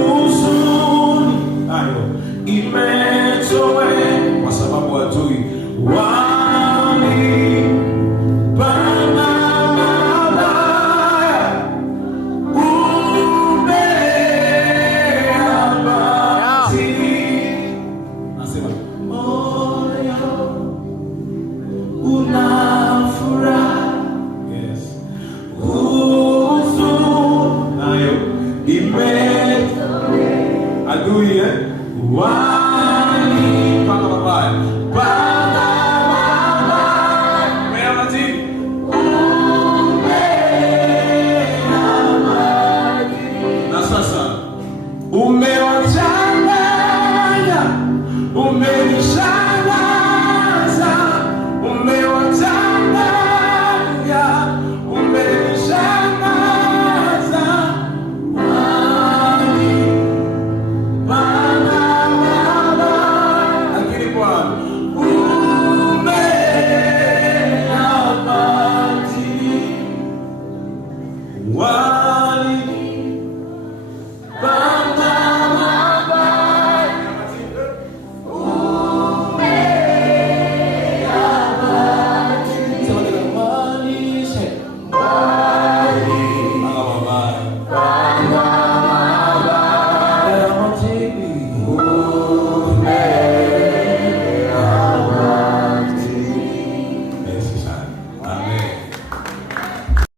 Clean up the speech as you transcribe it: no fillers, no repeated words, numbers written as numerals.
huzuni ayo imetowe, kwa sababu adui walipanga mabaya, umeabatili. Nasema moyo una furaha, yes, huzuni nayo imetowe, adui walipanga mabaya, panga mabaya, umeabatili, umeabatili. Na sasa umewachanganya, umenishangaza, umewachanganya, umenishangaza, walipanga mabaya, lakini Bwana umeyabatili. Walipanga mabaya, umeyabatili. Sema tena, walipanga mabaya.